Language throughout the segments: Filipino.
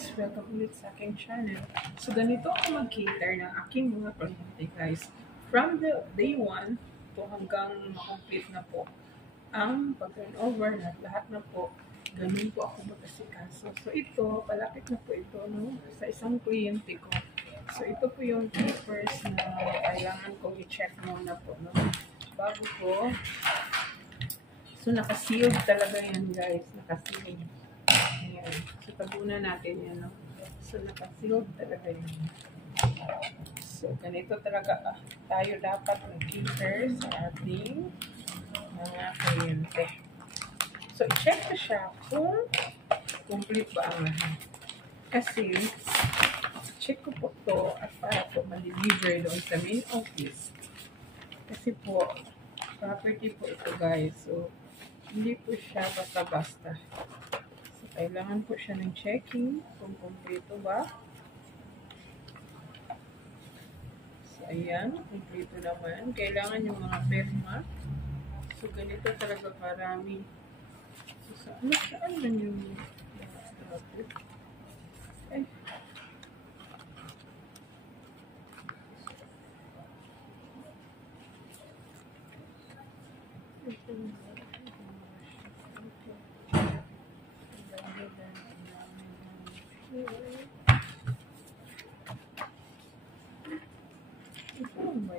guys! Welcome ulit sa aking channel. So, ganito ako mag-cater ng aking mga kliyente guys. From the day 1 to hanggang ma-complete na po ang pag-turnover na lahat na po. Ganun po ako mag-asikaso. So, ito, palapit na po ito no, sa isang kliyente ko. So, ito po yung papers na kailangan kong i-check muna po. No? Bago po. So, naka-sealed talaga yan guys. Naka-sealed. Ayan. So, tabunan natin yan, no? So, naka-sealed talaga yan. So, ganito talaga tayo dapat mag-cater sa ating mga kliyente. So, i-check ko siya kung complete ba ang lahat. Kasi, check ko po to at para po ma-deliver doon sa main office. Kasi po, property po ito guys. So, hindi po siya basta-basta. Kailangan po siya ng checking kung kumpleto ba. So, ayan. Kumpleto naman. Kailangan yung mga perma. So, ganito talaga karami. So, saan man yung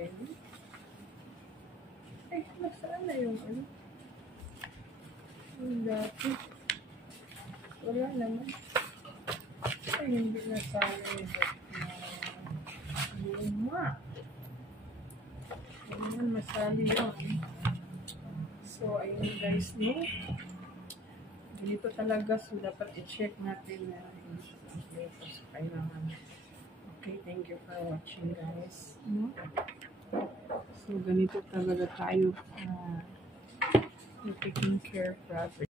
ay. Ay, nasaan na yung ano? Yung dati. Wala naman. Ay, hindi nasaan yung luma. Hindi naman masali yun. So, ayun guys, no? Dito talaga, so dapat i-check natin na hindi kompleto. So, kailangan. Okay, thank you for watching guys. No? So, ganito talaga tayo taking care properly.